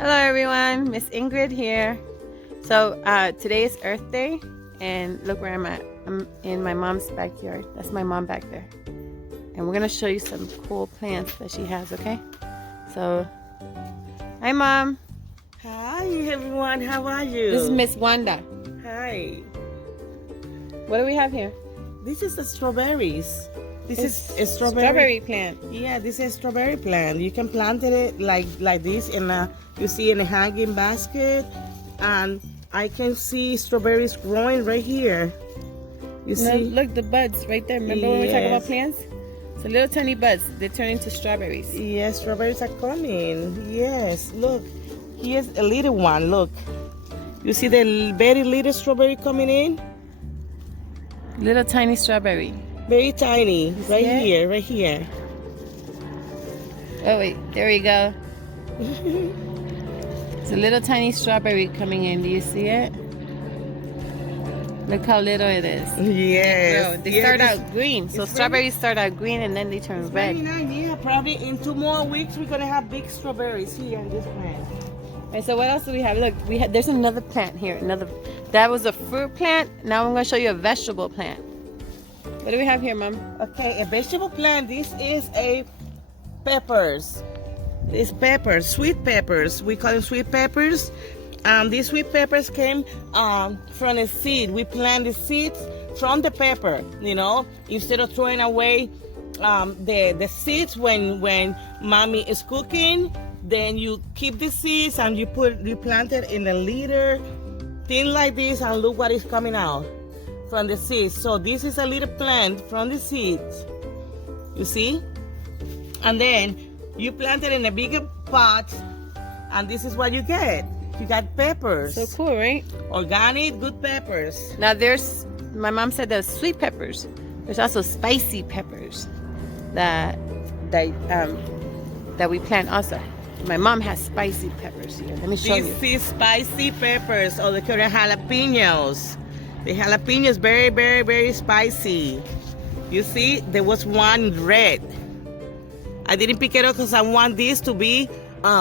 Hello everyone, Miss Ingrid here. So today is Earth Day, and look where I'm at. I'm in my mom's backyard. That's my mom back there. And we're gonna show you some cool plants that she has, okay? So, hi Mom. Hi everyone, how are you? This is Miss Wanda. Hi. What do we have here? This is the strawberries. This It's is a strawberry plant. Yeah, this is a strawberry plant. You can plant it like this in a, you see in a hanging basket, and I can see strawberries growing right here. You No, see? look, the buds right there. Remember when we talk about Yes. plants? So little tiny buds. They turn into strawberries. Yes, strawberries are coming. Yes, look. Here's a little one. Look. You see the very little strawberry coming in? Little tiny strawberry. Very tiny. see Right it? here, right here. Oh wait, there we go. It's a little tiny strawberry coming in. Do you see it? Look how little it is. Yes. They Yeah, start this- out green. So it's strawberries start out green and then they turn Very red. nice. Yeah, probably in 2 more weeks we're gonna have big strawberries here in this plant. And so what else do we have? Look, there's another plant here. That was a fruit plant. Now I'm gonna show you a vegetable plant. What do we have here, Mom? Okay, a vegetable plant. This is a peppers. These peppers, sweet peppers. We call them sweet peppers. These sweet peppers came from a seed. We plant the seeds from the pepper. You know, instead of throwing away the seeds when mommy is cooking, then you keep the seeds and you plant it in a liter, thing like this, and look what is coming out from the seeds. So this is a little plant from the seeds. You see? And then you plant it in a bigger pot, and this is what you get. You got peppers. So cool, right? Organic, good peppers. Now my mom said there's sweet peppers. There's also spicy peppers that we plant also. My mom has spicy peppers here. Let me show you. This is spicy peppers, or the Korean jalapenos. The jalapenos very, very, very spicy. You see, there was one red. I didn't pick it up because I want this to be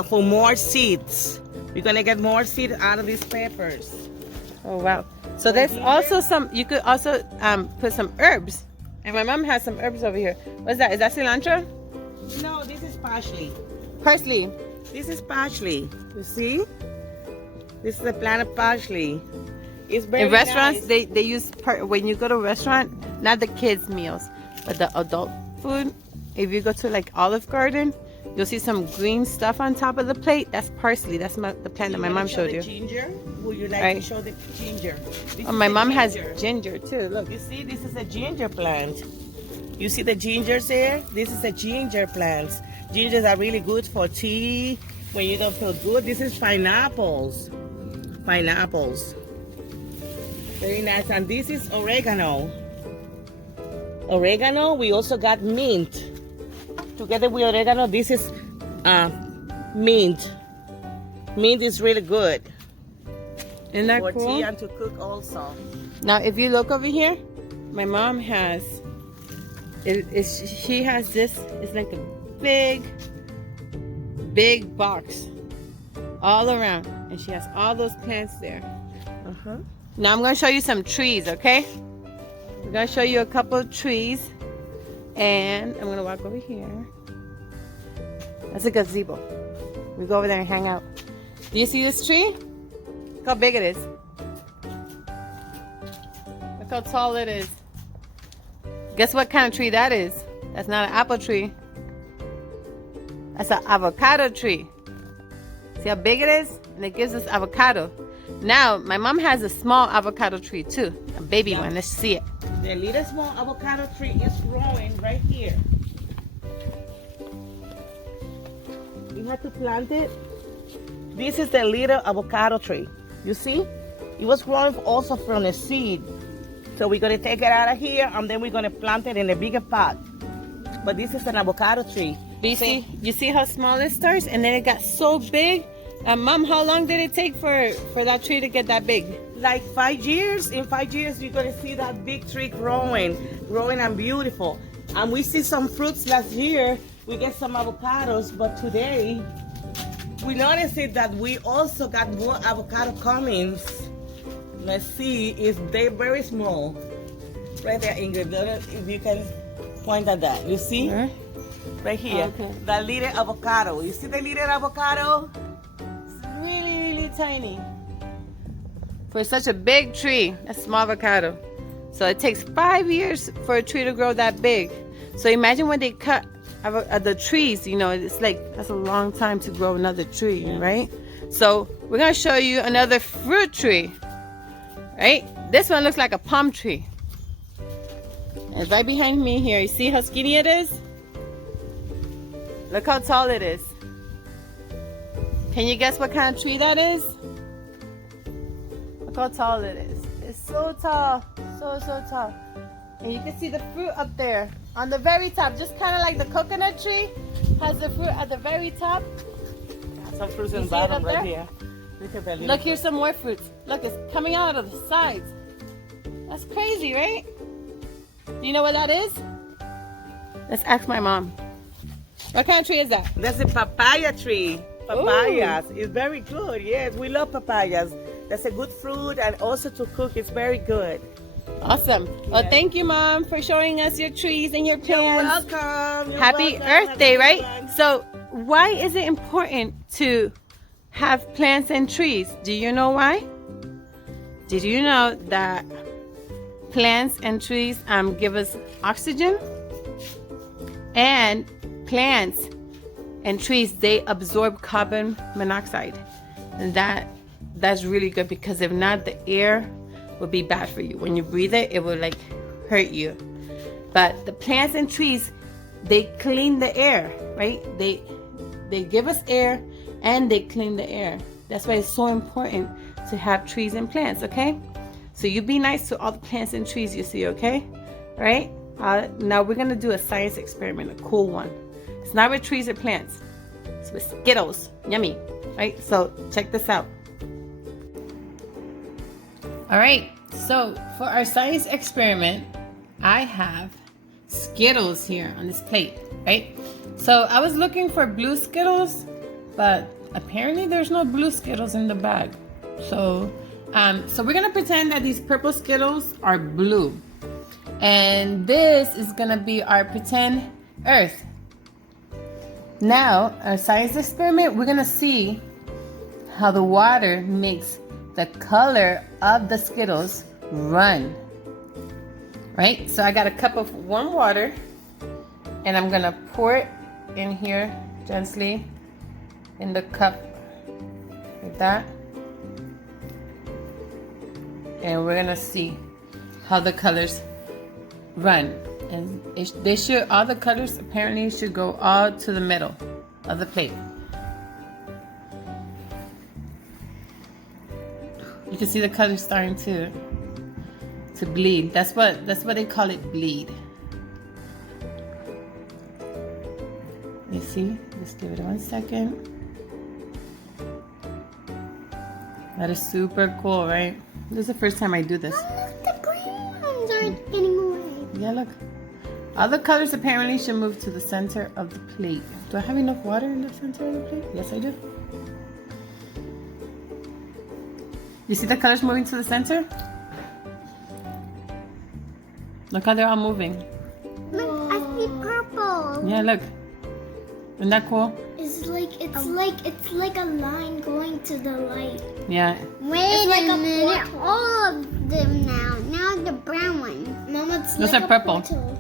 for more seeds. We're gonna get more seeds out of these peppers. Oh wow. So there's also you could also put some herbs. And my mom has some herbs over here. What's that? Is that cilantro? No, this is parsley. Parsley. This is parsley. You see? This is a plant of parsley. It's very In restaurants, nice. they use when you go to a restaurant, not the kids' meals, but the adult food. If you go to like Olive Garden, you'll see some green stuff on top of the plate. That's parsley. That's the plant that my mom showed you. Ginger? Would you like Right. to show the ginger? This Oh, is my the mom has ginger. ginger too. Look. You see, this is a ginger plant. You see the gingers there? This is a ginger plant. Gingers are really good for tea when you don't feel good. This is pineapples. Pineapples. Very nice. And this is oregano. Oregano, we also got mint. Together with oregano, this is mint. Mint is really good Isn't that for cool? tea and to cook also. Now, if you look over here, my mom has. She has this. It's like a big box all around, and she has all those plants there. Uh-huh. Now I'm going to show you some trees, okay? We're going to show you a couple of trees, and I'm going to walk over here. That's a gazebo. We go over there and hang out. Do you see this tree? Look how big it is. Look how tall it is. Guess what kind of tree that is? That's not an apple tree. That's an avocado tree. See how big it is? And it gives us avocado. Now, my mom has a small avocado tree too. A baby one. Let's see it. The little small avocado tree is growing right here. You have to plant it. This is the little avocado tree. You see? It was growing also from a seed. So we're going to take it out of here, and then we're going to plant it in a bigger pot. But this is an avocado tree. Do you see? You see how small it starts? And then it got so big. Mom, how long did it take for that tree to get that big? Like 5 years. In 5 years, you're going to see that big tree growing and beautiful. And we see some fruits last year. We get some avocados, but today we noticed it that we also got more avocado comings. Let's see, they're very small. Right there, Ingrid, if you can point at that. You see? Where? Right here. Okay. The little avocado. You see the little avocado? It's really, really tiny. For such a big tree, a small avocado. So it takes 5 years for a tree to grow that big. So imagine when they cut the trees, you know, it's like, that's a long time to grow another tree, right? So we're gonna show you another fruit tree, right? This one looks like a palm tree. It's right behind me here. You see how skinny it is? Look how tall it is. Can you guess what kind of tree that is? Look how tall it is. It's so tall, so tall. And you can see the fruit up there on the very top, just kind of like the coconut tree has the fruit at the very top. Some fruits in You the see it bottom up right there? here. Look at that little Look, here's some more fruits. Look, it's coming out of the sides. That's crazy, right? Do you know what that is? Let's ask my mom. What kind of tree is that? That's a papaya tree. Papayas. It's very good. Yes, we love papayas. That's a good fruit, and also to cook, it's very good. Awesome. Well, Yeah. thank you, Mom, for showing us your trees and your You're plants. welcome. You're Happy welcome. Earth Have a Day, good right? one. So, why is it important to have plants and trees? Do you know why? Did you know that plants and trees give us oxygen? And plants and trees, they absorb carbon monoxide. And that's really good, because if not, the air would be bad for you. When you breathe it, it will like hurt you. But the plants and trees, they clean the air, right? They give us air and they clean the air. That's why it's so important to have trees and plants, okay? So you be nice to all the plants and trees you see, okay? All right? Now we're gonna do a science experiment, a cool one. It's not with trees or plants. It's with Skittles. Yummy, right? So check this out. All right, so for our science experiment, I have Skittles here on this plate, right? So I was looking for blue Skittles, but apparently there's no blue Skittles in the bag. So we're gonna pretend that these purple Skittles are blue. And this is gonna be our pretend Earth. Now, our science experiment, we're gonna see how the water makes the color of the Skittles run. Right? So I got a cup of warm water, and I'm gonna pour it in here gently in the cup, like that. And we're gonna see how the colors run. And all the colors apparently should go all to the middle of the plate. You can see the colors starting to bleed. That's what they call it, bleed. You see? Just give it 1 second. That is super cool, right? This is the first time I do this. Oh, look, the green ones aren't getting away. Yeah, look. All the colors apparently should move to the center of the plate. Do I have enough water in the center of the plate? Yes, I do. You see the colors moving to the center? Look how they're all moving. Look, I see purple. Yeah, look. Isn't that cool? It's like a line going to the light. Yeah. Wait a minute, all of them now. Now the brown one. Mama, it's Those like are a purple. portal.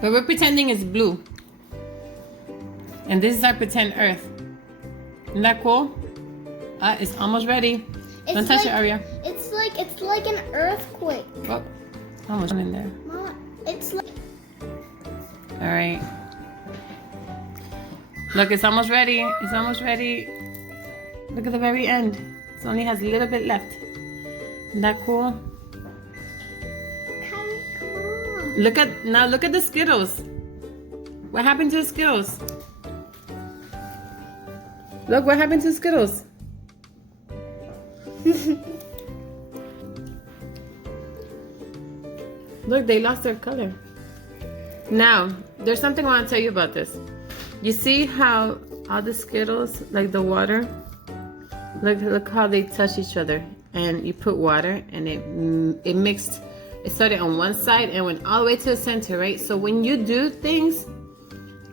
But we're pretending it's blue. And this is our pretend Earth. Isn't that cool? It's almost ready. Don't It's touch like, it, Aria. It's like an earthquake. Oh, almost in there. Mama, it's like All right. Look, it's almost ready. It's almost ready. Look at the very end. It only has a little bit left. Isn't that cool? come on. Look at the Skittles. What happened to the Skittles? Look what happened to the Skittles. Look, they lost their color. Now, there's something I want to tell you about this. You see how all the Skittles, like the water, look how they touch each other. And you put water and it mixed. It started on one side and went all the way to the center, right? So when you do things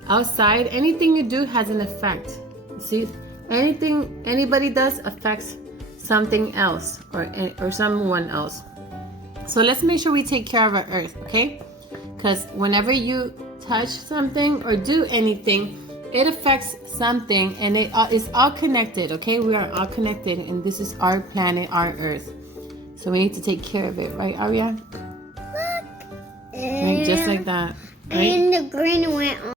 outside, anything you do has an effect. See, anything anybody does affects something else or someone else. So let's make sure we take care of our earth, okay? Because whenever you touch something or do anything, it affects something, and it is all connected, okay? We are all connected, and this is our planet, our earth. So we need to take care of it, right, Aria? Look. Right, just like that, right? And the green went on.